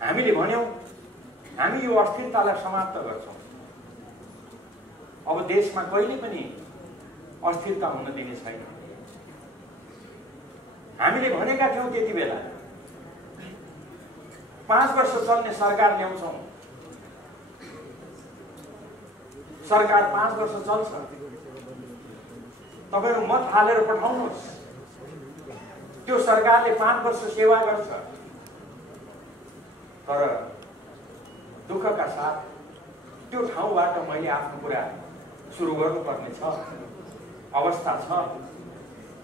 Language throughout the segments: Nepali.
हामीले भन्यौं हामी यो अस्थिरतालाई समाप्त गर्छौं। अब देशमा कहिले पनि अस्थिरता हुन दिने छैन। हामीले भनेका थियौं त्यति बेला 5 वर्ष चल्ने सरकार ल्याउँछौं। सरकार 5 वर्ष चल्छ, तपाईहरु मत हालेर पठाउनुहोस्। त्यो सरकारले 5 वर्ष सेवा गर्छ। तर दुःखका साथ त्यो ठाउँबाट मैले आफ्नो कुरा सुरु गर्नुपर्ने छ, अवस्था छ।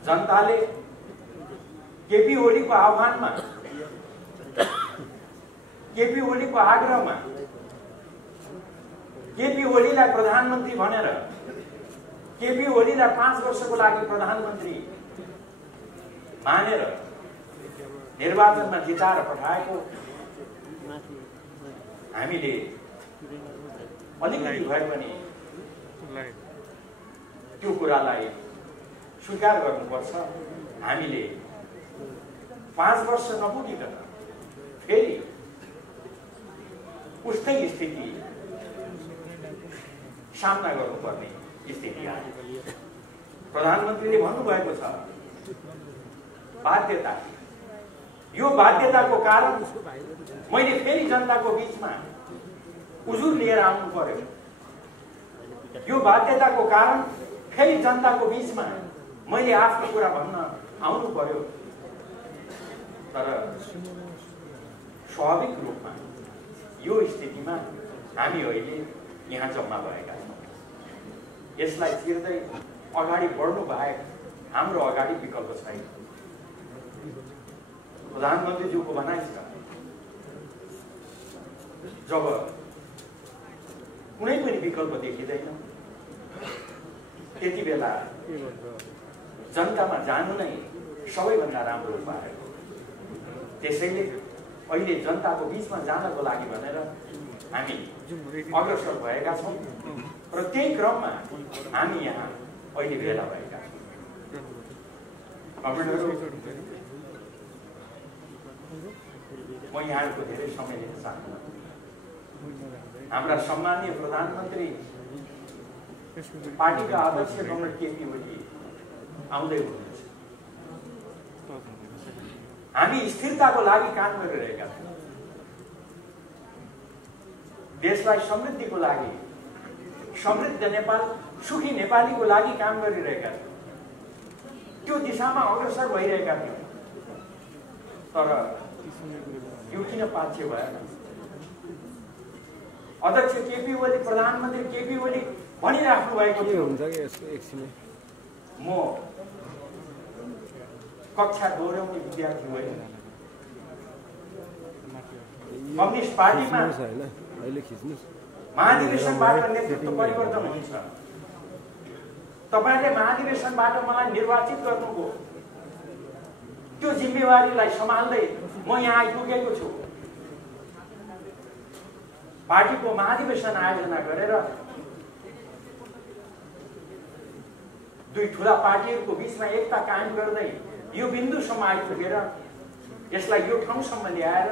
जनताले केपी ओलीको आह्वानमा, केपी ओलीको आग्रहमा, केपी ओलीलाई प्रधानमन्त्री भनेर, केपी ओलीलाई 5 वर्षको लागि प्रधानमन्त्री मानेर निर्वाचनमा जिताएर पठाएको हामीले अलिकति भए पनि त्यो कुरालाई स्वीकार गर्नुपर्छ। हामीले 5 वर्ष नपुगिकन फेरि उस्तै स्थिति सामना गर्नुपर्ने स्थिति आयो। प्रधानमन्त्रीले भन्नुभएको छ बाध्यता। यो बाध्यताको कारण मैले फेरि जनताको बीचमा उजुर लिएर आउनु पर्यो। यो बाध्यताको कारण फेरि जनताको बीचमा मैले आफ्नो कुरा भन्न आउनु पर्यो। तर स्वाभाविक रूपमा यो स्थितिमा हामी अहिले यहाँ जम्मा भएका छौँ। यसलाई चिर्दै अगाडि बढ्नु बाहेक हाम्रो अगाडि विकल्प छैन। प्रधानमन्त्रीज्यूको भनाइ छ जब कुनै पनि विकल्प देखिँदैन त्यति बेला जनतामा जानु नै सबैभन्दा राम्रो उपाय हो। त्यसैले अहिले जनताको बीचमा जानको लागि भनेर हामी अग्रसर भएका छौँ र त्यही क्रममा हामी यहाँ अहिले भेला भएका छौँ। म यहाँको धेरै समय लिन चाहन्छु। हाम्रा सम्मानीय प्रधानमन्त्री पार्टीका अध्यक्ष कमरेड केपी ओली आउँदै हुनुहुन्छ। हामी स्थिरताको लागि काम गरिरहेका छौँ। देशलाई समृद्धिको लागि, समृद्ध नेपाल, सुखी नेपालीको लागि काम गरिरहेका छौँ। त्यो दिशामा अग्रसर भइरहेका थियौँ। तर यो किन पाछे भएन? अध्यक्ष केपी ओली, प्रधानमन्त्री केपी ओली भनिराख्नु भएको थियो म कक्षा दोहोऱ्याउने विद्यार्थी होइन। कम्युनिस्ट पार्टीमा महाधिवेशनबाट नेतृत्व परिवर्तन हुन्छ। तपाईले महाधिवेशनबाट मलाई निर्वाचित गर्नुभयो। त्यो जिम्मेवारीलाई सम्हाल्दै म यहाँ आइपुगेको छु। पार्टीको महाधिवेशन आयोजना गरेर दुई ठूला पार्टीहरूको बीचमा एकता कायम गर्दै यो बिन्दुसम्म आइपुगेर यसलाई यो ठाउँसम्म ल्याएर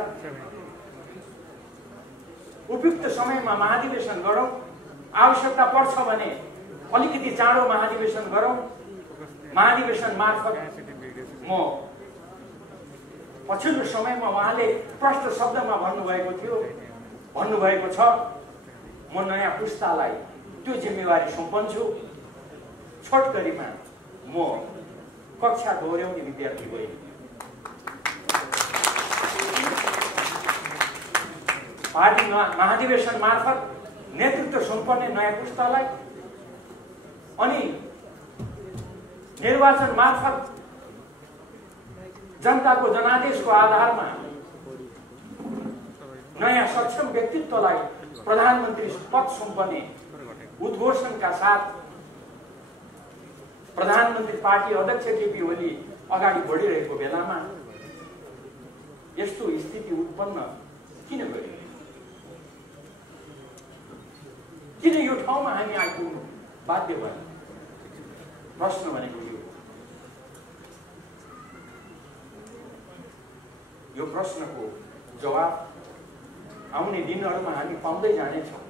उपयुक्त समयमा महाधिवेशन गरौँ। आवश्यकता पर्छ भने अलिकति चाँडो महाधिवेशन गरौँ। महाधिवेशन मार्फत म पछिल्लो समयमा उहाँले प्रष्ट शब्दमा भन्नुभएको छ म नयाँ पुस्तालाई त्यो जिम्मेवारी सुम्पन्छु। छोटकरीमा म कक्षा दोहोऱ्याउने विद्यार्थी होइन। पार्टी महाधिवेशन मार्फत नेतृत्व सुम्पर्ने नयाँ पुस्तालाई अनि निर्वाचन मार्फत जनताको जनादेशको आधारमा नयाँ सक्षम व्यक्तित्वलाई प्रधानमन्त्री पद सुम्पने उद्घोषणका साथ प्रधानमन्त्री पार्टी अध्यक्ष केपी ओली अगाडि बढिरहेको बेलामा यस्तो स्थिति उत्पन्न किन गरियो? किन यो ठाउँमा हामी आइपुग्नु बाध्य भयो? प्रश्न भनेको यो प्रश्नको जवाब आउने दिनहरूमा हामी पाउँदै जानेछौँ।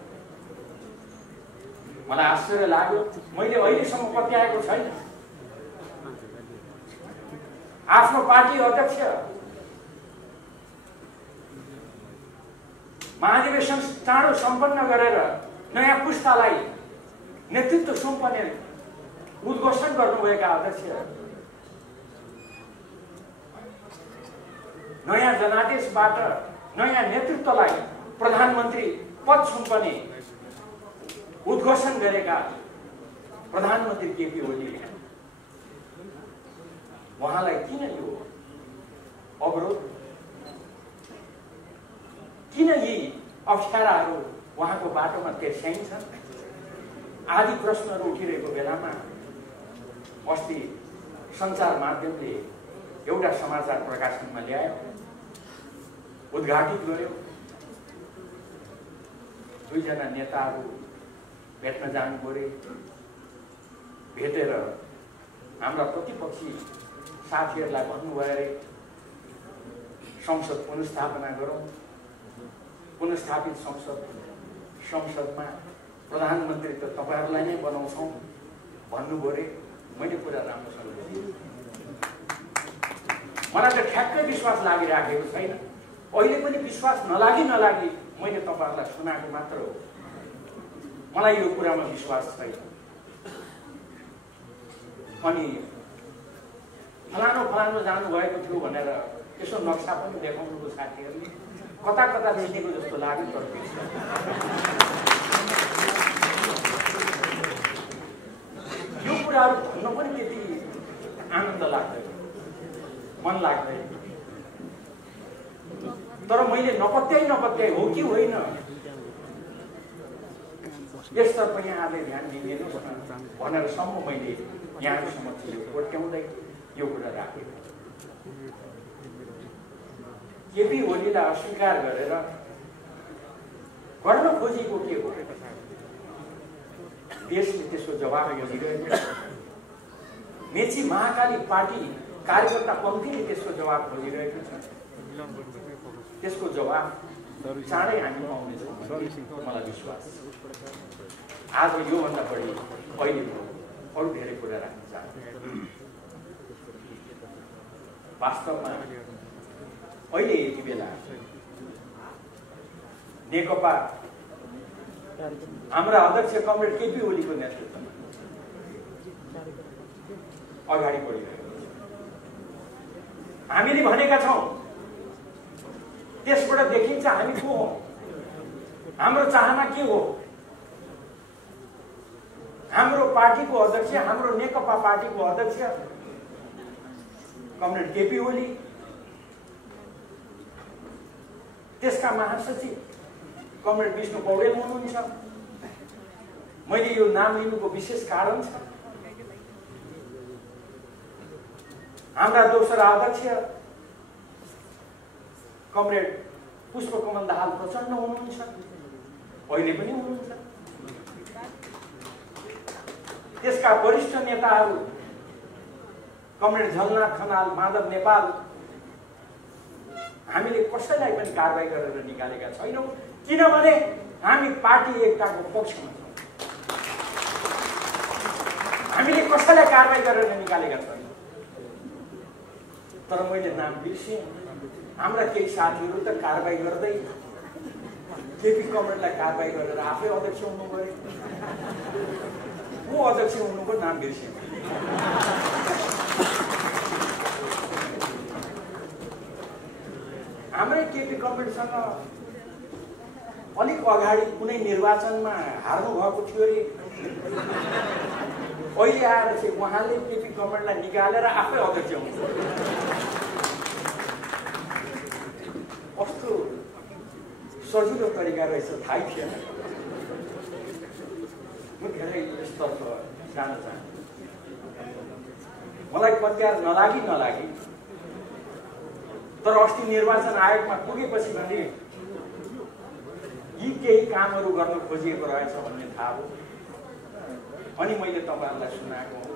मलाई आश्चर्य लाग्यो, मैले अहिलेसम्म पत्याएको छैन आफ्नो पार्टी अध्यक्ष महाधिवेशन चाँडो सम्पन्न गरेर नयाँ पुस्तालाई नेतृत्व सुम्पने उद्घोषण गर्नुभएका अध्यक्ष, नयाँ जनादेशबाट नयाँ नेतृत्वलाई प्रधानमन्त्री पद सुम्पने उद्घोषण गरेका प्रधानमन्त्री केपी ओलीले उहाँलाई किन यो अवरोध, किन यी अप्ठ्याराहरू उहाँको बाटोमा तेर्स्याइन्छन् आदि प्रश्नहरू उठिरहेको बेलामा अस्ति सञ्चार माध्यमले एउटा समाचार प्रकाशनमा ल्यायो, उद्घाटित गर्यो। दुईजना नेताहरू भेट्न जानु पर्यो, भेटेर हाम्रा प्रतिपक्षी साथीहरूलाई भन्नुभयो अरे संसद पुनर्स्थापना गरौँ, पुनर्स्थापित संसदमा प्रधानमन्त्री त तपाईहरुलाई नै बनाउँछौँ भन्नुभयो रे। मैले कुरा राम्रोसँग बुझेँ, मलाई त ठ्याक्कै विश्वास लागिराखेको छैन। अहिले पनि विश्वास नलागी मैले तपाईहरुलाई सुनाएको मात्र हो, मलाई यो कुरामा विश्वास छैन। अनि फलानो जानु भएको थियो भनेर यसो नक्सा पनि देखाउनुको साथीहरूले कता कता भेटेको जस्तो लाग्यो। तर यो कुराहरू भन्न पनि त्यति आनन्द लाग्दैन, मन लाग्दैन। तर मैले नपत्याइ हो कि होइन यसतर्फ यहाँले ध्यान दिइदिनुहोस् भनेर सम्म मैले यहाँको समक्ष कोट्याउँदै यो कुरा राखेको। केपी ओलीलाई अस्वीकार गरेर गर्न खोजेको के हो? देशले त्यसको जवाब खोजिरहेको छ। मेची महाकाली पार्टी कार्यकर्ता पन्थीले त्यसको जवाब खोजिरहेको छ। त्यसको जवाब चाँडै हामी पाउनेछौँ, मलाई विश्वास छ। आज योभन्दा बढी अहिले अरू धेरै कुरा राख्न चाहन्छु। वास्तवमा अहिले यति बेला नेकपा हाम्रा अध्यक्ष कमरेड केपी ओलीको नेतृत्वमा अगाडि बढिरहेको छ। हामीले भनेका छौँ, त्यसबाट देखिन्छ हामी को हो, हाम्रो चाहना के हो। हाम्रो पार्टीको अध्यक्ष, हाम्रो नेकपा पार्टीको अध्यक्ष कमरेड केपी ओली, त्यसका महासचिव कमरेड विष्णु पौडेल हुनुहुन्छ। मैले यो नाम लिनुको विशेष कारण छ, हाम्रा दोस्रा अध्यक्ष कमरेड पुष्पकमल दाहाल प्रचण्ड हुनुहुन्छ, अहिले पनि हुनुहुन्छ। त्यसका वरिष्ठ नेताहरू कमरेड झलनाथ खनाल, माधव नेपाल, हामीले कसैलाई पनि कारबाही गरेर निकालेका छैनौँ, किनभने हामी पार्टी एकताको पक्षमा छौँ। हामीले कसैलाई कारबाही गरेर निकालेका छैनौँ। तर मैले नाम बिर्सेँ, हाम्रा केही साथीहरू त कारबाही गर्दै केपी कमरेडलाई कारबाही गरेर आफै अध्यक्ष हुनु गयो। को अध्यक्ष हुनुको नाम बिर्सेँ। हाम्रै केपी कमरेडसँग अलिक अगाडि कुनै निर्वाचनमा हार्नु भएको थियो अरे, अहिले आएर चाहिँ उहाँले केपी कमरेडलाई निकालेर आफै अध्यक्ष हुनु। कस्तो सजिलो तरिका रहेछ थाहै थिएन। म धेरै यसतर्फ जान चाहन्छु। मलाई पत्यार नलागी तर अस्ति निर्वाचन आयोगमा पुगेपछि भने यी केही कामहरू गर्न खोजिएको रहेछ भन्ने थाहा हो। अनि मैले तपाईहरुलाई सुनाएको हो।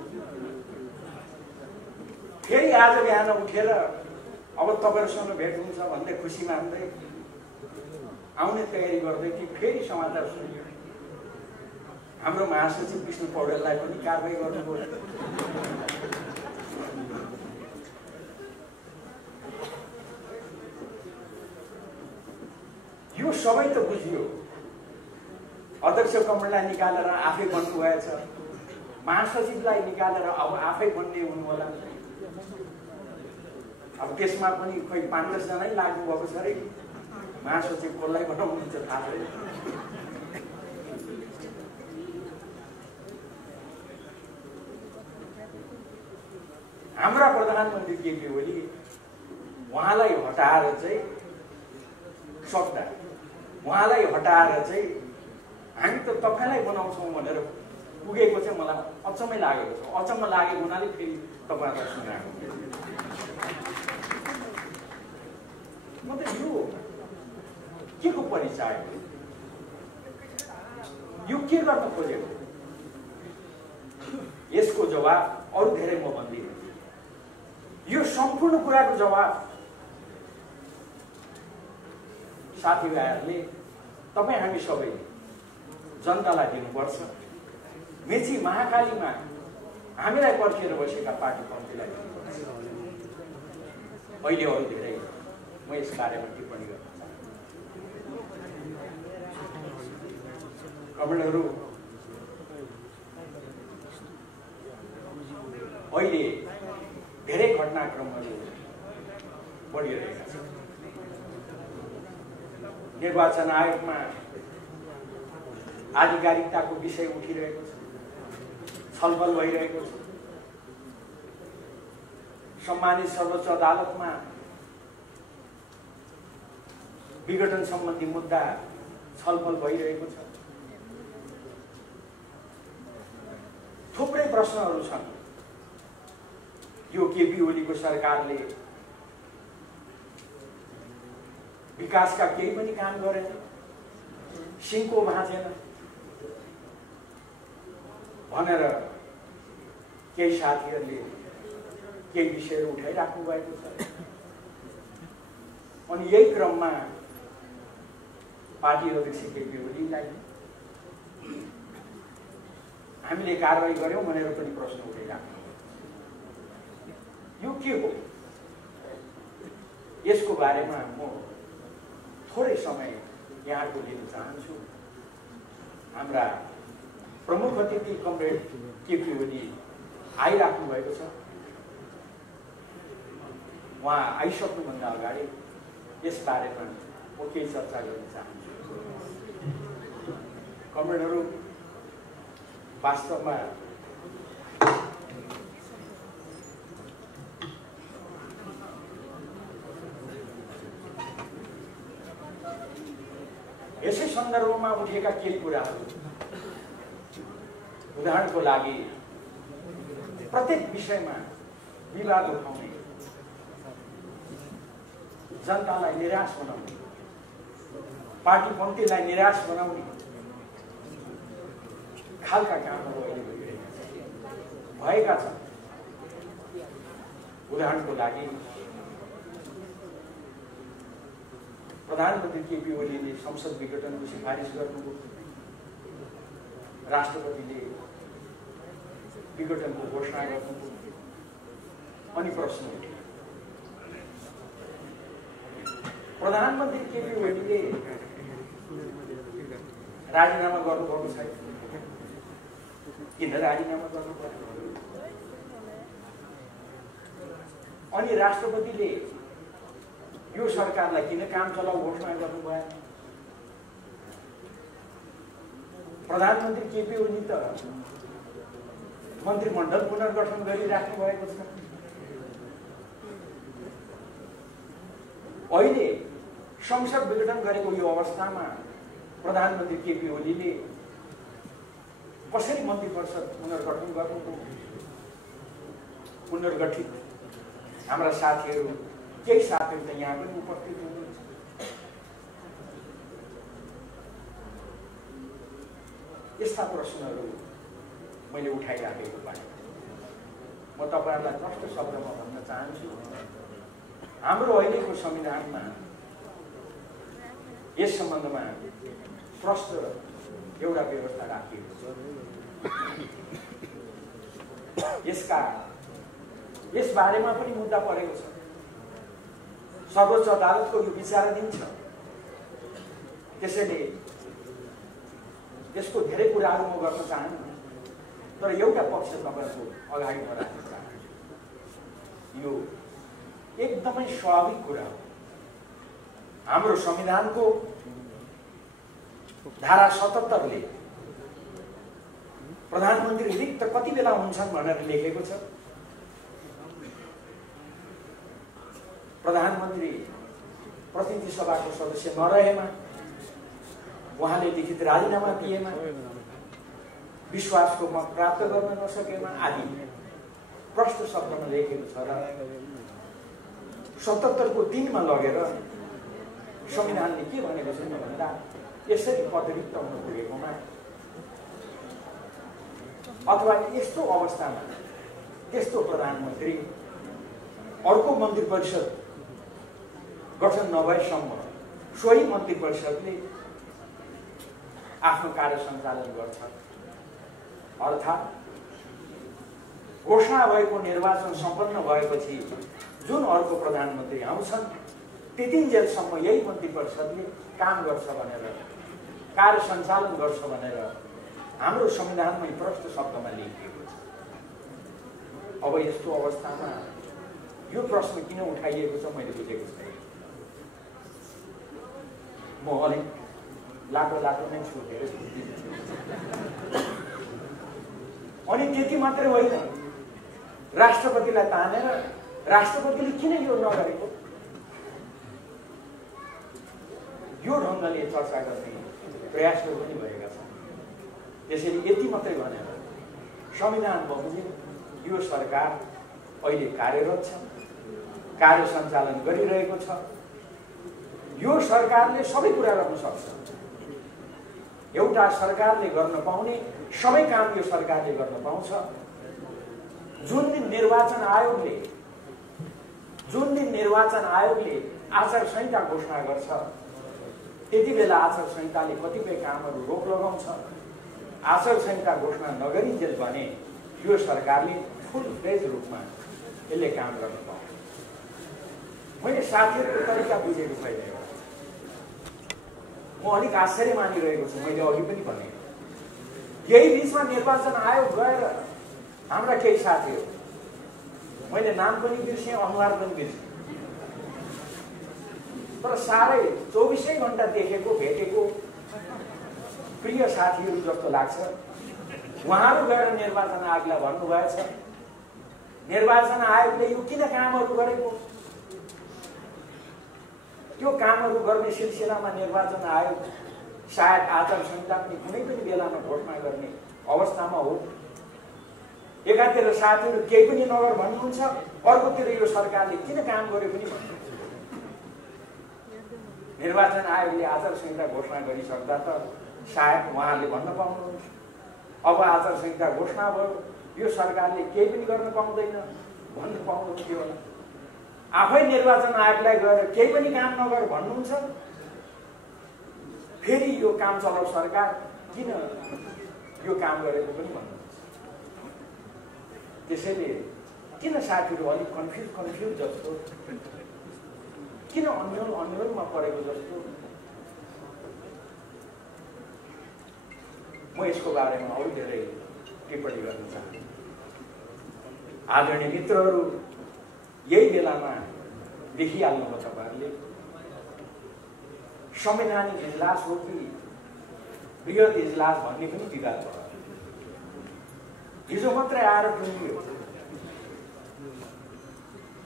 फेरि आज बिहान उठेर अब तपाईहरुसँग भेट हुन्छ भन्दै खुसी मान्दै आउने तयारी गर्दै कि फेरि समाचार सुन्यो हाम्रो महासचिव विष्णु पौडेललाई पनि कारबाही गर्नुभयो। यो सबै त बुझियो। अध्यक्ष कमललाई निकालेर आफै बन्नुभएछ, महासचिवलाई निकालेर अब आफै बन्ने हुनु होला। अब त्यसमा पनि खोइ 5-10 जनै लाग्नु भएको छ रे। महासचिव कसलाई बनाउनुहुन्छ थाहा छैन। हाम्रा प्रधानमन्त्री केपी ओली उहाँलाई हटाएर चाहिँ सक्दा उहाँलाई हटाएर चाहिँ हामी त तपाईलाई बनाउँछौँ भनेर पुगेको चाहिँ मलाई अचम्मै लागेको छ। अचम्म लागेको हुनाले फेरि तपाईँहरूलाई सुनाएको। म त यो के को परिचय हो? यो के गर्न खोजेको? यसको जवाब अरू धेरै म भन्दिनँ। यो सम्पूर्ण कुराको जवाब साथीभाइहरूले तपाईँ हामी सबैले जनतालाई दिनुपर्छ। मेची महाकालीमा हामीलाई पर्खेर बसेका पार्टीपन्थीलाई अहिले अरू धेरै म यस बारेमा टिप्पणी गर्न चाहन्छु। कमेन्टहरू अहिले धेरै घटनाक्रमहरू बढिरहेका छन्। निर्वाचन आयोगमा आधिकारिकताको विषय उठिरहेको छ, छलफल भइरहेको छ। सम्मानित सर्वोच्च अदालतमा विघटन सम्बन्धी मुद्दा छलफल भइरहेको छ। थुप्रै प्रश्नहरू छन्। यो केपी ओलीको सरकारले विकासका केही पनि काम गरेन, सिंहको भाँचेन भनेर केही साथीहरूले केही विषयहरू उठाइराख्नु भएको छ। अनि यही क्रममा पार्टी अध्यक्ष केपी ओलीलाई हामीले कारबाही गर्यौं भनेर पनि प्रश्न उठाइराख्नु। यो के हो? यसको बारेमा म थोरै समय यहाँको लिन चाहन्छु। हाम्रा प्रमुख अतिथि कमरेड केपी ओली आइराख्नु भएको छ। उहाँ आइसक्नुभन्दा अगाडि यस बारेमा म केही चर्चा गर्न चाहन्छु। कमरेडहरू, वास्तवमा यसै सन्दर्भमा उठेका केही कुराहरू, उदाहरणको लागि प्रत्येक विषयमा विवाद उठाउने, जनतालाई निराश बनाउने, पार्टीपन्थीलाई निराश बनाउने खालका कामहरू अहिले भएका छन्। उदाहरणको लागि प्रधानमन्त्री केपी ओलीले संसद विघटनको सिफारिस गर्नुभयो, राष्ट्रपतिले विघटनको घोषणा गर्नुभयो। अनि प्रश्न उठ्यो, प्रधानमन्त्री केपी ओलीले राजीनामा गर्नुभएको छैन, किन राजीनामा गर्नुभयो? अनि राष्ट्रपतिले यो सरकारलाई किन काम चलाउ घोषणा गर्नुभयो? प्रधानमन्त्री केपी ओली त मन्त्रीमण्डल पुनर्गठन गरिराख्नु भएको छ। अहिले संसद विघटन गरेको यो अवस्थामा प्रधानमन्त्री केपी ओलीले कसरी मन्त्री परिषद पुनर्गठन गर्नुभयो? पुनर्गठित हाम्रा साथीहरू, केही साथीहरू त यहाँ पनि उपस्थित हुनुहुन्छ। यस्ता प्रश्नहरू मैले उठाइराखेको पाएँ। म तपाईहरुलाई प्रष्ट शब्दमा भन्न चाहन्छु, हाम्रो अहिलेको संविधानमा यस सम्बन्धमा प्रष्ट एउटा व्यवस्था राखिएको छ। यस बारेमा पनि मुद्दा परेको छ। सर्वोच्च अदालतको यो विचाराधीन छ। त्यसैले यसको धेरै कुराहरू म गर्न चाहन्छु, तर एउटा पक्ष तपाईँको अगाडि राख्न चाहन्छु। यो एकदमै स्वाभाविक कुरा हो। हाम्रो संविधानको धारा 77ले प्रधानमन्त्री रिक्त कति बेला हुन्छन् भनेर लेखेको छ। प्रधानमन्त्री प्रतिनिधि सभाको सदस्य नरहेमा, उहाँले लिखित राजीनामा दिएमा, विश्वासको मत प्राप्त गर्न नसकेमा आदि प्रष्ट शब्दमा लेखेको छ। र 77 को 3 मा लगेर संविधानले के भनेको छैन भन्दा यसरी पदरिक्त हुन पुगेकोमा अथवा यस्तो अवस्थामा त्यस्तो प्रधानमन्त्री अर्को मन्त्री परिषद गठन नभएसम्म सोही मन्त्री परिषदले आफ्नो कार्य सञ्चालन गर्छ। अर्थात् घोषणा भएको निर्वाचन सम्पन्न भएपछि जुन अर्को प्रधानमन्त्री आउँछन् त्यतिन्जेलसम्म यही मन्त्री परिषदले काम गर्छ भनेर, कार्य सञ्चालन गर्छ भनेर हाम्रो संविधानमै प्रष्ट शब्दमा लेखिएको छ। अब यस्तो अवस्थामा यो प्रश्न किन उठाइएको छ मैले बुझेको छैन। म अलिक लाटो नै छु। अनि त्यति मात्रै होइन, राष्ट्रपतिलाई तानेर राष्ट्रपतिले किन यो नगरेको यो ढङ्गले चर्चा गर्ने प्रयासहरू पनि भएका छन्। त्यसैले यति मात्रै भनेर संविधान बमोजिम यो सरकार अहिले कार्यरत छ, कार्य सञ्चालन गरिरहेको छ। यो सरकारले सबै कुरा गर्न सक्छ। एउटा सरकारले गर्न पाउने सबै काम यो सरकारले गर्न पाउँछ। जुन दिन निर्वाचन आयोगले आचार संहिता घोषणा गर्छ त्यति बेला आचार संहिताले कतिपय कामहरू रोक लगाउँछ। आचार संहिता घोषणा नगरिन्जेल भने यो सरकारले फुल फ्लेज रूपमा यसले काम गर्न पाउँछ। मैले साथीहरूको तरिका बुझेको छैन। म अलिक आश्चर्य मानिरहेको छु। मैले अघि पनि भने यही बीचमा निर्वाचन आयोग गएर हाम्रा केही साथीहरू, मैले नाम पनि बिर्सेँ, अनुहार पनि बिर्सेँ, तर साह्रै 24 घण्टा देखेको भेटेको प्रिय साथीहरू जस्तो लाग्छ। उहाँहरू गएर निर्वाचन आयोगलाई भन्नुभएछ निर्वाचन आयोगले यो किन कामहरू गरेको, त्यो कामहरू गर्ने सिलसिलामा निर्वाचन आयोग सायद आचार संहिता पनि कुनै पनि बेलामा घोषणा गर्ने अवस्थामा हो। एकातिर साथीहरू केही पनि नगर भन्नुहुन्छ, अर्कोतिर यो सरकारले किन काम गर्यो पनि भन्नुहुन्छ। निर्वाचन आयोगले आचार संहिता घोषणा गरिसक्दा त सायद उहाँहरूले भन्न पाउनुहुन्छ अब आचार संहिता घोषणा भयो, यो सरकारले केही पनि गर्न पाउँदैन भन्न पाउनुहुन्थ्यो होला। आफै निर्वाचन आयोगलाई गएर केही पनि काम नगर भन्नुहुन्छ, फेरि यो काम चलाउ सरकार किन यो काम गरेको पनि भन्नुहुन्छ। त्यसैले किन साथीहरू अलिक कन्फ्युज जस्तो, किन अन्यलमा परेको जस्तो, म यसको बारेमा अरू धेरै टिप्पणी गर्न चाहन्छु। आदरणीय मित्रहरू, यही बेलामा देखिहाल्नुभयो तपाईँहरूले संवैधानिक इजलास हो कि बृहत इजलास भन्ने पनि विवाद भयो। हिजो मात्रै आएर टुङ्गियो।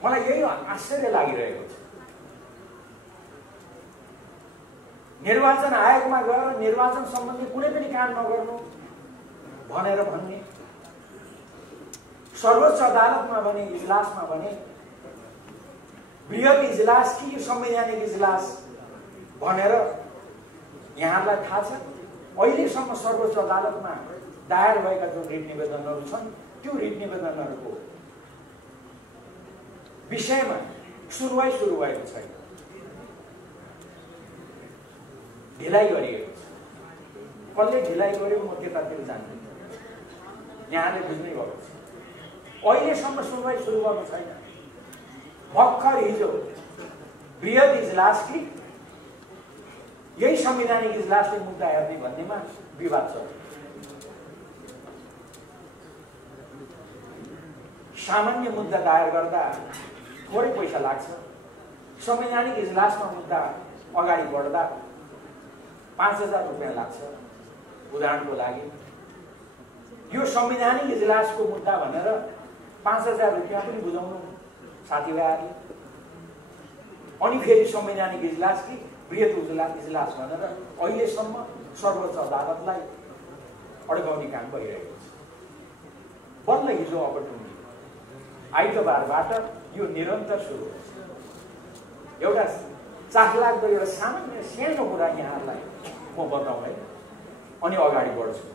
मलाई यही आश्चर्य लागिरहेको छ। निर्वाचन आयोगमा गएर निर्वाचन सम्बन्धी कुनै पनि काम नगर्नु भनेर भन्ने, सर्वोच्च अदालतमा भने इजलासमा भने बृहत इजलास कि संवैधानिक इजलास भनेर यहाँलाई थाहा छ। अहिलेसम्म सर्वोच्च अदालतमा दायर भएका जुन रिट निवेदनहरू छन् त्यो रिट निवेदनहरूको विषयमा सुनवाई सुरु भएको छैन। ढिलाइ गरिएको छ। कसले ढिलाइ गर्यो म त्यतातिर जान्दैन, यहाँले बुझ्नै भएको छ। अहिलेसम्म सुनवाई सुरु भएको छैन। भर्खर हिजो बृहत इजलास कि यही संवैधानिक इजलासले मुद्दा हेर्ने भन्नेमा विवाद छ। सामान्य मुद्दा दायर गर्दा थोरै पैसा लाग्छ, संवैधानिक इजलासमा मुद्दा अगाडि बढ्दा 5,000 रुपियाँ लाग्छ। उदाहरणको लागि यो संवैधानिक इजलासको मुद्दा भनेर 5,000 रुपियाँ पनि बुझाउनु साथीभाइहरूले, अनि फेरि संवैधानिक इजलास कि बृहत इजलास भनेर अहिलेसम्म सर्वोच्च अदालतलाई अड्काउने काम भइरहेको छ। बल्ल हिजो अब टुङ्गी आइतबारबाट यो निरन्तर सुरु हुन्छ। एउटा चाखलाग्दो एउटा सामान्य सानो कुरा यहाँहरूलाई म बताउँ है, अनि अगाडि बढ्छु।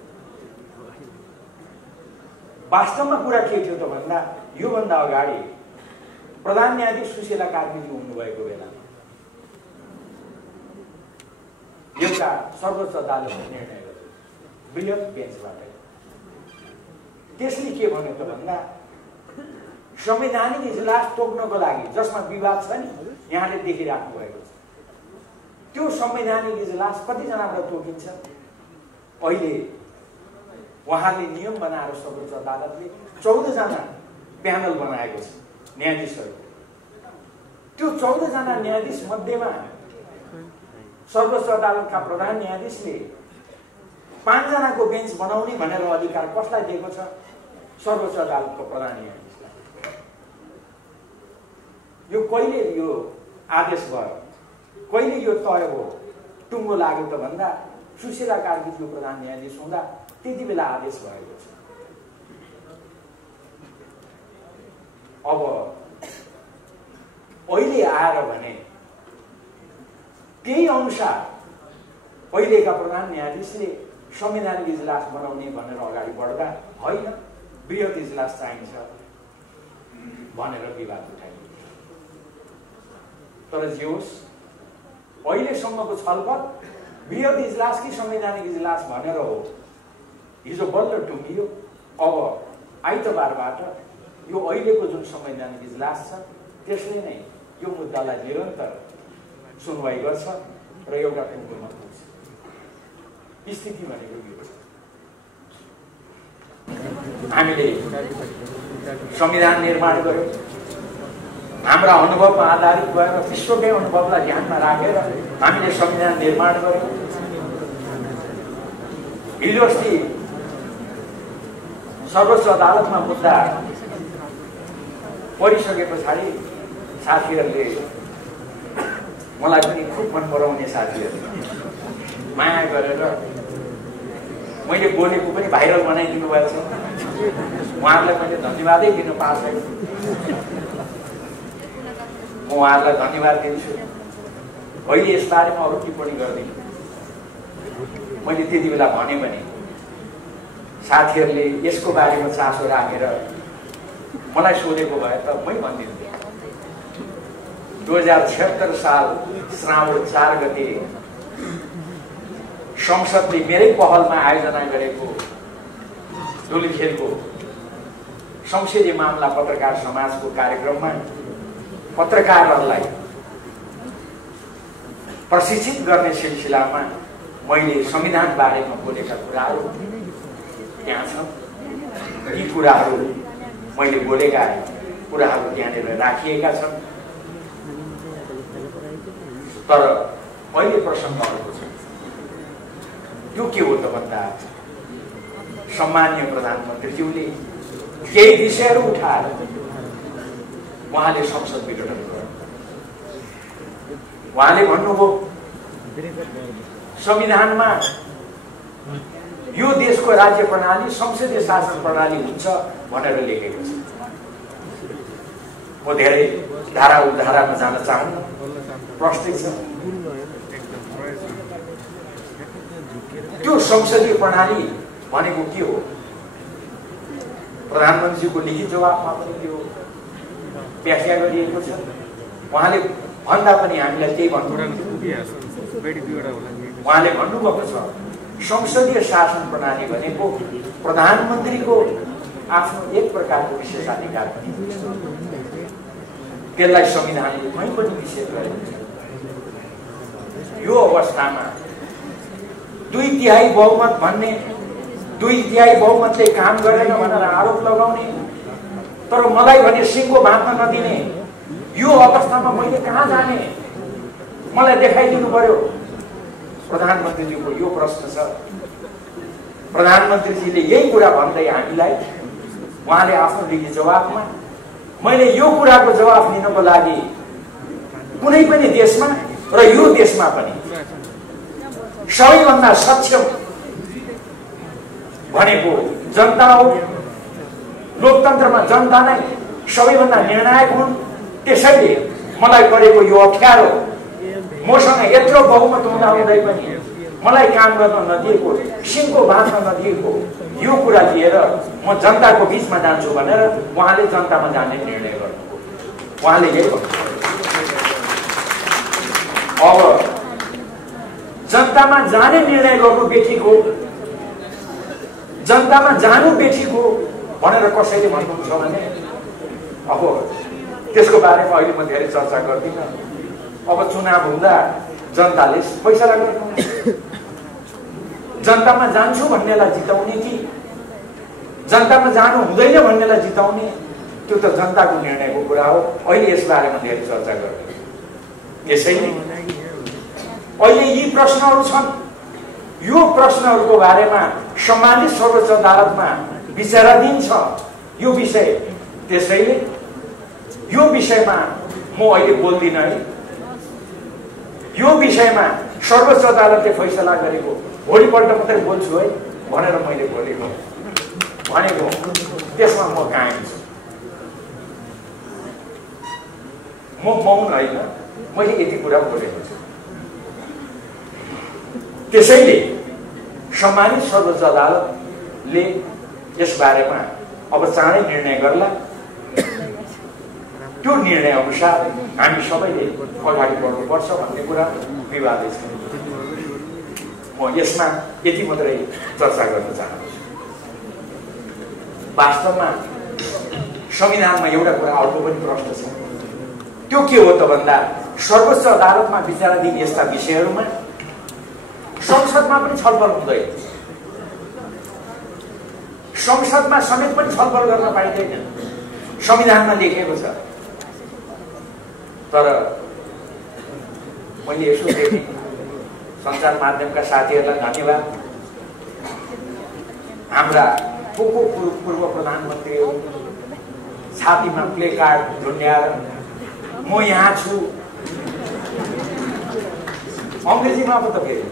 वास्तवमा कुरा के थियो त भन्दा योभन्दा अगाडि प्रधान न्यायाधीश सुशीला कार्कीजी हुनुभएको बेला एउटा सर्वोच्च अदालतले निर्णय गर्यो बृहत बेन्चबाट। त्यसले के भन्यो त भन्दा संवैधानिक इजलास तोक्नको लागि जसमा विवाद छ नि, यहाँले देखिराख्नु भएको छ, त्यो संवैधानिक इजलास कतिजनाबाट तोकिन्छ? अहिले उहाँले नियम बनाएर सर्वोच्च अदालतले 14 जना प्यानल बनाएको छ न्यायाधीशहरू। त्यो 14 जना न्यायाधीश मध्येमा सर्वोच्च अदालतका प्रधान न्यायाधीशले 5 जनाको बेन्च बनाउने भनेर अधिकार कसलाई दिएको छ? सर्वोच्च अदालतको प्रधान न्यायाधीशलाई। यो कहिले यो आदेश भयो, कहिले यो तय हो, टुङ्गो लाग्यो त भन्दा सुशीला कार्कीजी प्रधान न्यायाधीश हुँदा त्यति बेला आदेश भएको छ। अब अहिले आएर भने त्यही अनुसार पहिलेका प्रधान न्यायाधीशले संवैधानिक इजलास बनाउने भनेर अगाडि बढ्दा होइन बृहत इजलास चाहिन्छ भनेर विवाद उठाइयो। तर जे होस् अहिलेसम्मको छलफल बृहत इजलास कि संवैधानिक इजलास भनेर हो। हिजो बल्ल टुङ्गियो। अब आइतबारबाट यो अहिलेको जुन संवैधानिक इजलास छ त्यसले नै यो मुद्दालाई निरन्तर सुनवाई गर्छ र एउटा टुङ्गोमा पुग्छ। स्थिति भनेको यो छ। हामीले संविधान निर्माण गर्यौँ, हाम्रा अनुभवमा आधारित भएर विश्वकै अनुभवलाई ध्यानमा राखेर हामीले संविधान निर्माण गर्यौँ। हिजो अस्ति सर्वोच्च अदालतमा मुद्दा परिसके पछाडि साथीहरूले मलाई पनि खुब मन पराउने साथीहरूले माया गरेर मैले बोलेको पनि भाइरल बनाइदिनु भएको छ। उहाँहरूलाई मैले धन्यवादै दिन पाएको छु। म उहाँहरूलाई धन्यवाद दिन्छु। अहिले यस बारेमा अरू टिप्पणी गर्दिनँ। मैले त्यति बेला भने पनि साथीहरूले यसको बारेमा चासो राखेर मलाई सोधेको भए त मै भनिदिन्थेँ। 2076 साल श्रावण 4 गते संसदले मेरै पहलमा आयोजना गरेको धुलीखेलको संसदीय मामला पत्रकार समाजको कार्यक्रममा पत्रकारहरूलाई प्रशिक्षित गर्ने सिलसिलामा मैले संविधान बारेमा बोलेका कुराहरू त्यहाँ छन्। यी कुराहरू मैले बोलेका कुराहरू त्यहाँनिर राखिएका छन्। तर अहिले प्रसङ्ग अर्को छ। त्यो के हो त भन्दा सम्माननीय प्रधानमन्त्रीज्यूले केही विषयहरू उठाएर उहाँले संसद विघटन गर्नु। उहाँले भन्नुभयो संविधानमा यो देशको राज्य प्रणाली संसदीय शासन प्रणाली हुन्छ भनेर लेखेको छ। म धेरै धारा उपधारामा जान चाहन्न, प्रश्न छ। त्यो संसदीय प्रणाली भनेको के हो? प्रधानमन्त्रीजीको लिखित जवाफमा पनि त्यो व्याख्या गरिएको छ। उहाँले भन्दा पनि हामीलाई त्यही भन्नु उहाँले भन्नुभएको छ संसदीय शासन प्रणाली भनेको प्रधानमन्त्रीको आफ्नो एक प्रकारको विशेषाधिकार पनि हुन्छ। त्यसलाई संविधानले कहीँ पनि निषेध गरेको छ। यो अवस्थामा 2/3 बहुमत भन्ने 2/3 बहुमतले काम गरेन भनेर आरोप लगाउने, तर मलाई भने सिंहको भाँच्न नदिने, यो अवस्थामा मैले कहाँ जाने? मलाई देखाइदिनु पर्यो। प्रधानमन्त्रीज्यूको यो प्रश्न छ। प्रधानमन्त्रीजीले यही कुरा भन्दै हामीलाई उहाँले आफ्नो लिखित जवाफमा मैले यो कुराको जवाफ लिनको लागि कुनै पनि देशमा र यो देशमा पनि सबैभन्दा सक्षम भनेको जनता हो। लोकतन्त्रमा जनता नै सबैभन्दा निर्णायक हुन्। त्यसैले मलाई गरेको यो अप्ठ्यारो, मसँग यत्रो बहुमत हुँदाहुँदै पनि मलाई काम गर्न नदिएको, सिंहको भाँच्न नदिएको यो कुरा लिएर म जनताको बीचमा जान्छु भनेर उहाँले जनतामा जाने निर्णय गर्नुभयो। उहाँले यही भन्नुभयो। अब जनतामा जाने निर्णय गर्नु बेठिको, जनतामा जानु बेठिको भनेर कसैले भन्नुहुन्छ भने अब त्यसको बारेमा अहिले म धेरै चर्चा गर्दिनँ। अब चुनाव हुँदा जनताले पैसा लाग्ने, जनतामा जान्छु भन्नेलाई जिताउने कि जनतामा जानु हुँदैन भन्नेलाई जिताउने, त्यो त जनताको निर्णयको कुरा हो। अहिले यस बारेमा धेरै चर्चा गर्दैन। यसैले अहिले यी प्रश्नहरू छन्। यो प्रश्नहरूको बारेमा सम्मानित सर्वोच्च अदालतमा विचाराधीन छ यो विषय। त्यसैले यो विषयमा म अहिले बोल्दिनँ है। यो विषयमा सर्वोच्च अदालतले फैसला गरेको भोलिपल्ट मात्रै बोल्छु है भनेर मैले भनेको त्यसमा म कायम छु। म मौन होइन, मैले यति कुरा बोलेको छु। त्यसैले सम्मानित सर्वोच्च अदालतले यस बारेमा अब चाँडै निर्णय गर्ला। त्यो निर्णय अनुसार हामी सबैले अगाडि बढ्नुपर्छ भन्ने कुरा विवादित छ। म यसमा यति मात्रै चर्चा गर्न चाहन्छु। वास्तवमा संविधानमा एउटा कुरा अर्को पनि प्रश्न छ। त्यो के हो त भन्दा सर्वोच्च अदालतमा विचाराधीन यस्ता विषयहरूमा संसदमा पनि छलफल हुँदैन। संसदमा समेत पनि छलफल गर्न पाइँदैन, संविधानमा लेखेको छ। तर मैले यसो देखेँ, सञ्चार माध्यमका साथीहरूलाई धन्यवाद। हाम्रा को पूर्व प्रधानमन्त्रीहरू छातीमा प्ले कार्ड झुन्ड्याएर म यहाँ छु, अङ्ग्रेजीमा पो त फेरि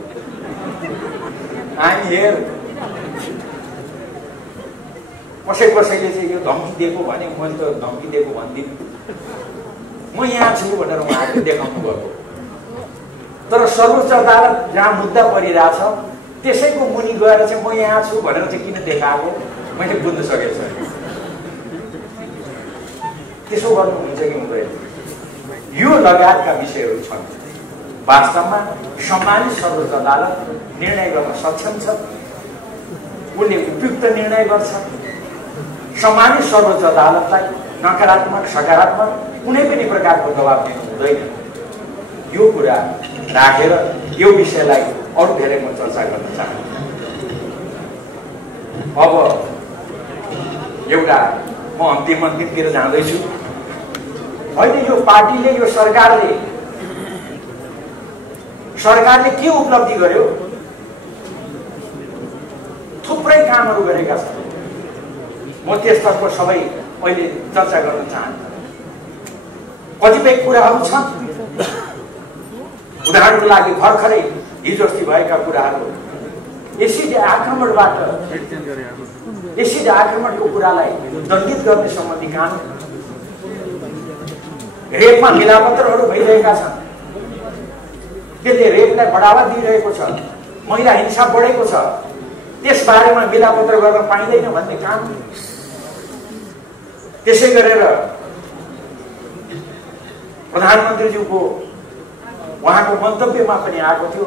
आइम हियर। कसैले चाहिँ यो धम्की दिएको भने मैले त धम्की दिएको भन्दिनँ, म यहाँ छु भनेर उहाँहरूले देखाउनु भएको। तर सर्वोच्च अदालत जहाँ मुद्दा परिरहेछ त्यसैको मुनि गएर चाहिँ म यहाँ छु भनेर चाहिँ किन देखाएको मैले बुझ्न सकेको छैन। त्यसो गर्नुहुन्छ कि हुँदैन? यो लगायतका विषयहरू छन्। वास्तवमा सम्मानित सर्वोच्च अदालत निर्णय गर्न सक्षम छ, उनले उपयुक्त निर्णय गर्छ। सम्मानित सर्वोच्च अदालतलाई नकारात्मक सकारात्मक कुनै पनि प्रकारको दबाब दिनु हुँदैन। यो कुरा राखेर यो विषयलाई अरू धेरै म चर्चा गर्न चाहन्छु। अब एउटा म अन्तिमतिर जाँदैछु। अहिले यो पार्टीले, यो सरकारले के उपलब्धि गर्यो? थुप्रै कामहरू गरेका छन्। म त्यसतर्फ सबै अहिले चर्चा गर्न चाहन्छु। कतिपय कुराहरू छन्, उदाहरणको लागि भर्खरै हिजो अस्ति भएका कुराहरू, एसिड आक्रमणको कुरालाई दण्डित गर्ने सम्बन्धी काम, रेपमा मिलापत्रहरू भइरहेका छन्, त्यसले रेपलाई बढावा दिइरहेको छ, महिला हिंसा बढेको छ, त्यसबारेमा मिलापत्र गर्न पाइँदैन भन्ने काम। त्यसै गरेर प्रधानमन्त्रीज्यूको उहाँको मन्तव्यमा पनि आएको थियो,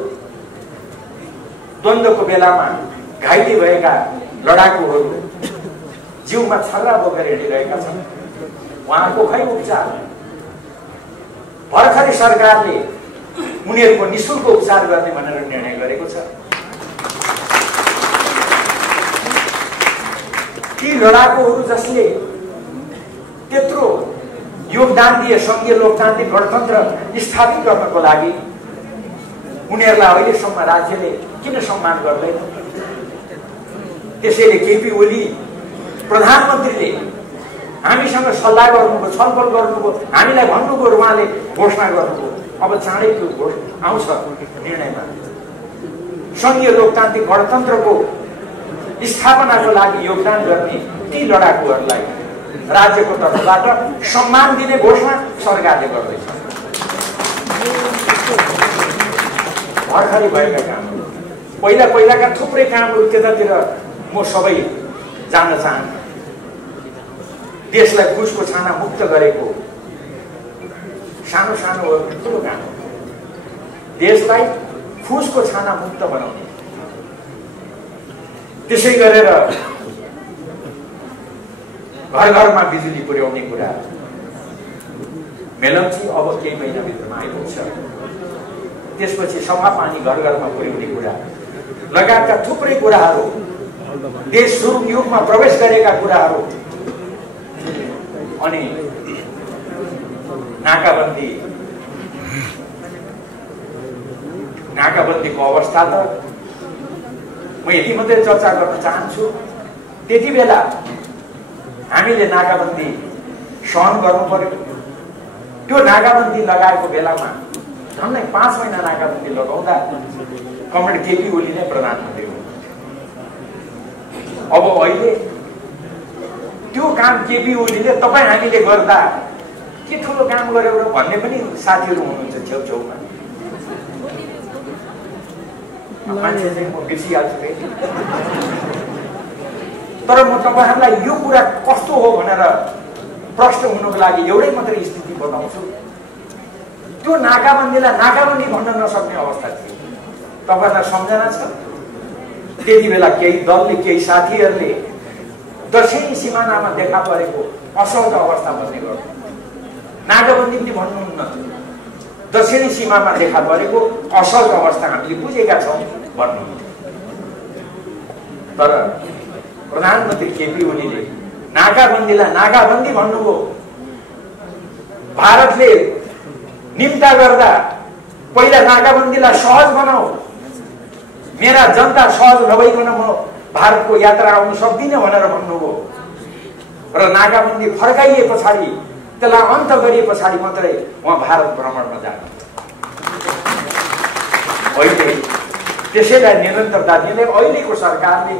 द्वन्द्वको बेलामा घाइते भएका लडाकुहरू जिउमा छर्रा बोकेर हिँडिरहेका छन्, उहाँको खै उपचार? भर्खरै सरकारले उनीहरूको निःशुल्क उपचार गर्ने भनेर निर्णय गरेको छ। ती लडाकुहरू जसले त्यत्रो योगदान दिए सङ्घीय लोकतान्त्रिक गणतन्त्र स्थापित गर्नको लागि, उनीहरूलाई अहिलेसम्म राज्यले किन सम्मान गर्दैन? त्यसैले केपी ओली प्रधानमन्त्रीले हामीसँग सल्लाह गर्नुभयो, छलफल गर्नुभयो, हामीलाई भन्नुभयो, उहाँले घोषणा गर्नुभयो। अब चाँडै त्यो आउँछ निर्णयमा। सङ्घीय लोकतान्त्रिक गणतन्त्रको स्थापनाको लागि योगदान गर्ने ती लडाकुहरूलाई राज्यको तर्फबाट सम्मान दिने घोषणा सरकारले गर्दैछ। भर्खरै भएका कामहरू, पहिलाका थुप्रै कामहरू त्यतातिर म सबै जान्न चाहन्छु। देशलाई घुसको छाना मुक्त गरेको सानो सानो ठुलो काम, देशलाई घुसको छाना मुक्त बनाउने, त्यसै गरेर घर घरमा बिजुली पुर्याउने कुरा मेलम्ची अब केही महिनाभित्रमा आइपुग्छ। त्यसपछि सफा पानी घर घरमा पुर्याउने कुरा लगायतका थुप्रै कुराहरू, देश सुरु युगमा प्रवेश गरेका कुराहरू, अनि नाकाबन्दीको अवस्था त म यति मात्रै चर्चा गर्न चाहन्छु। त्यति बेला हामीले नाकाबन्दी सहन गर्नु पर्यो। त्यो नाकाबन्दी लगाएको बेलामा हामीलाई 5 महिना नाकाबन्दी लगाउँदा कमरेड केपी ओली नै प्रधानमन्त्री हो। अब अहिले त्यो काम केपी ओलीले तपाईँ हामीले गर्दा के ठुलो काम गर्यो र भन्ने पनि साथीहरू हुनुहुन्छ छेउछेउमा। मान्छे चाहिँ म बिर्सिहाल्छु तर म तपाईँहरूलाई यो कुरा कस्तो हो भनेर प्रश्न हुनुको लागि एउटै मात्रै स्थिति बताउँछु। त्यो नाकाबन्दीलाई नाकाबन्दी भन्न नसक्ने अवस्था थियो। तपाईँहरूलाई सम्झना छ? त्यति बेला केही दलले, केही साथीहरूले दक्षिणी सिमानामा देखा परेको असलको अवस्था भन्ने गर्छ। नाकाबन्दी पनि भन्नुहुन्न, दक्षिणी सीमामा देखा परेको असलको अवस्था हामीले बुझेका छौँ भन्नु। तर प्रधानमन्त्री केपी ओलीले नाकाबन्दीलाई नाकाबन्दी भन्नुभयो। भारतले निम्ता गर्दा पहिला नाकाबन्दीलाई सहज बनाऊ, मेरा जनता सहज नभइकन म भारतको यात्रा आउन सक्दिनँ भनेर भन्नुभयो। र नाकाबन्दी फर्काइए पछाडि, त्यसलाई अन्त गरिए पछाडि मात्रै उहाँ भारत भ्रमणमा जानु। अहिले त्यसैलाई निरन्तरता दिँदै अहिलेको सरकारले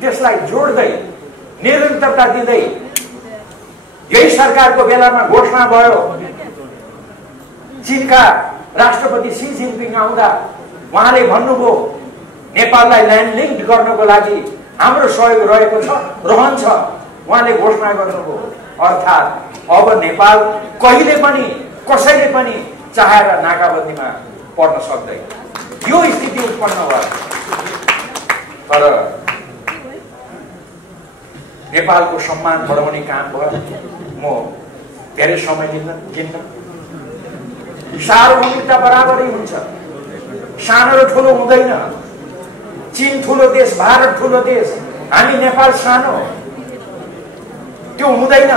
त्यसलाई जोड्दै निरन्तरता दिँदै यही सरकारको बेलामा घोषणा भयो, चीनका राष्ट्रपति सी जिनपिङ आउँदा उहाँले भन्नुभयो नेपाललाई ल्यान्ड लिङ्क गर्नको लागि हाम्रो सहयोग रहेको छ, रहन्छ। उहाँले घोषणा गर्नुभयो। अर्थात् अब नेपाल कहिले पनि कसैले पनि चाहेर नाकाबन्दीमा पर्न सक्दैन। यो स्थिति उत्पन्न भयो। तर नेपालको सम्मान बढाउने काम भयो। म धेरै समय लिन्न। सार्वभौमिकता बराबरै हुन्छ, सानो र ठुलो हुँदैन। चीन ठुलो देश, भारत ठुलो देश, हामी नेपाल सानो, त्यो हुँदैन।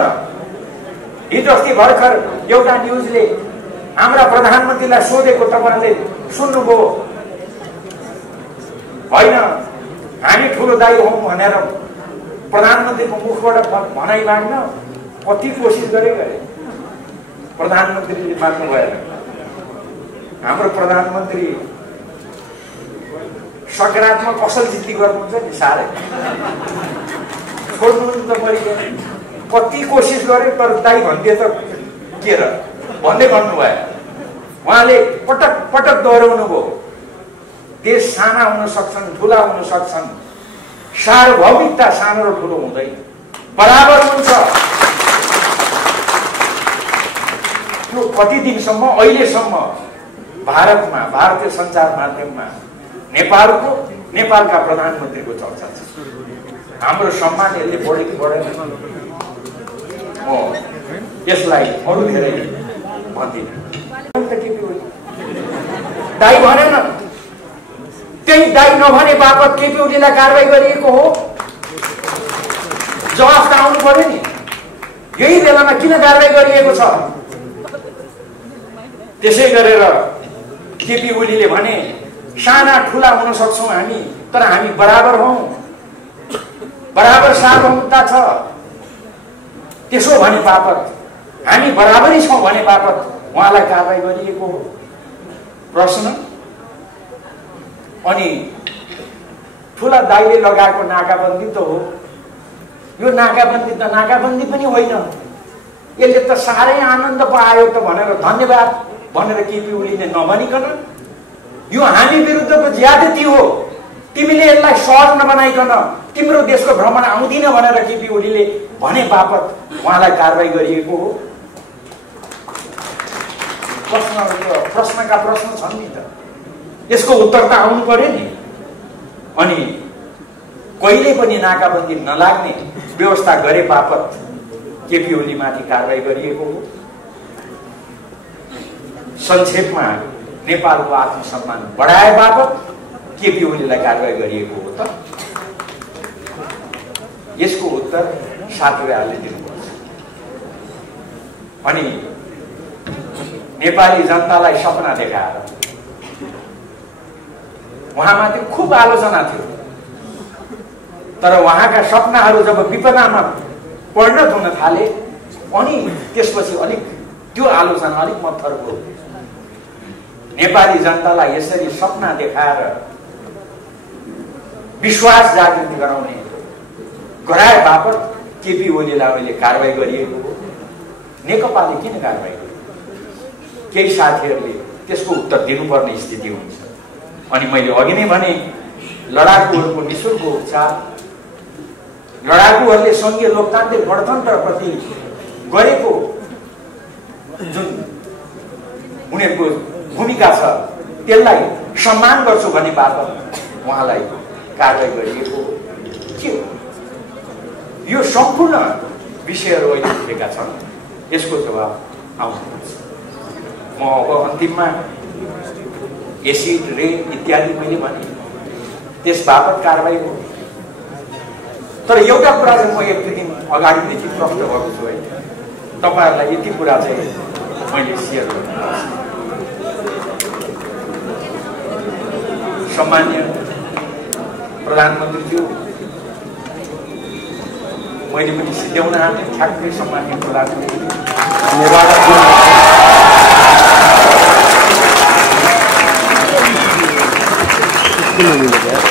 हिजो अस्ति भर्खर एउटा न्युजले हाम्रा प्रधानमन्त्रीलाई सोधेको तपाईँले सुन्नुभयो होइन? हामी ठुलो दाइ हौँ भनेर प्रधानमन्त्रीको मुखबाट भनाइ माग्न कति कोसिस गरे प्रधानमन्त्रीले माग्नु भएन। हाम्रो प्रधानमन्त्री सकारात्मक असल जित्ती गर्नुहुन्छ नि, साह्रै छोड्नुहुन्छ। मैले कति कोसिस गरेँ तर दाइ भनिदिए त के र भन्दै भन्नुभयो। उहाँले पटक पटक दोहोऱ्याउनु भयो, देश साना हुन सक्छन्, ठुला हुन सक्छन्, सार्वभौमिकता सानो र ठुलो हुँदैन, बराबर हुन्छ। त्यो कति दिनसम्म, अहिलेसम्म भारतमा भारतीय सञ्चार माध्यममा नेपालका प्रधानमन्त्रीको चर्चा छ। हाम्रो सम्मान यसले बढ्यो कि बढेन? म यसलाई अरू धेरै भन्दिनँ। दाइ भनेन, त्यही दाइ नभने बापत केपी ओलीलाई कारबाही गरिएको हो। जवाफ त आउनु पर्यो नि, यही बेलामा किन कारबाही गरिएको छ? त्यसै गरेर केपी ओलीले भने साना ठुला हुन सक्छौँ हामी, तर हामी बराबर हौं, बराबर सार्वभौमता छ। त्यसो भने बापत हामी बराबरै छौँ भने बापत उहाँलाई कारबाही गरिएको हो। प्रश्न। अनि ठुला दाइले लगाएको नाकाबन्दी त हो, यो नाकाबन्दी त नाकाबन्दी पनि होइन, यसले त साह्रै आनन्द पो आयो त भनेर धन्यवाद भनेर केपी ओलीले नभनिकन यो हामी विरुद्धको ज्यादती हो, तिमीले यसलाई सहज नबनाइकन तिम्रो देशको भ्रमण आउँदिन भनेर केपी ओलीले भने बापत उहाँलाई कारबाही गरिएको हो। प्रश्नका प्रश्न छन् नि त, यसको उत्तर त आउनु पर्यो नि। अनि कहिले पनि नाकाबन्दी नलाग्ने व्यवस्था गरे बापत केपी ओलीमाथि कारबाही गरिएको हो। संक्षेपमा नेपालको आत्मसम्मान बढाए बापत केपी ओलीलाई कारबाही गरिएको हो त? यसको उत्तर साथीभाइहरूले दिनुपर्छ। अनि नेपाली जनतालाई सपना देखाएर उहाँमाथि खूब आलोचना थियो, तर उहाँका सपनाहरू जब विपदामा परिणत हुन थाले अनि त्यसपछि अलिक त्यो आलोचना अलिक मत्थर भयो। नेपाली जनतालाई यसरी सपना देखाएर विश्वास जागृति गराए बापत केपी ओलीलाई अहिले कारबाही गरिएको हो। नेकपाले किन कारबाही गर्यो? केही साथीहरूले त्यसको उत्तर दिनुपर्ने स्थिति हुन्छ। अनि मैले अघि नै भने लडाकुहरूको निःशुल्क उपचार, लडाकुहरूले संघीय लोकतान्त्रिक गणतन्त्रप्रति गरेको जुन उनीहरूको भूमिका छ त्यसलाई सम्मान गर्छु भन्ने बापत उहाँलाई कारबाही गरिएको के हो? यो सम्पूर्ण विषयहरू अहिले उठेका छन्, यसको जवाब आउनुपर्छ। म अब अन्तिममा एसिड रेन इत्यादि मैले भने त्यस बापत कारबाही हो। तर एउटा कुरा चाहिँ म एक दिन अगाडिदेखि प्रश्न भएको छु है, तपाईहरुलाई यति कुरा चाहिँ मैले शेयर गर्छु। सम्मान्य प्रधानमन्त्रीज्यू, मैले पनि सिध्याउन आँटे ठ्याक्कै सम्मान्य प्रधानमन्त्री किन मिलेको यार?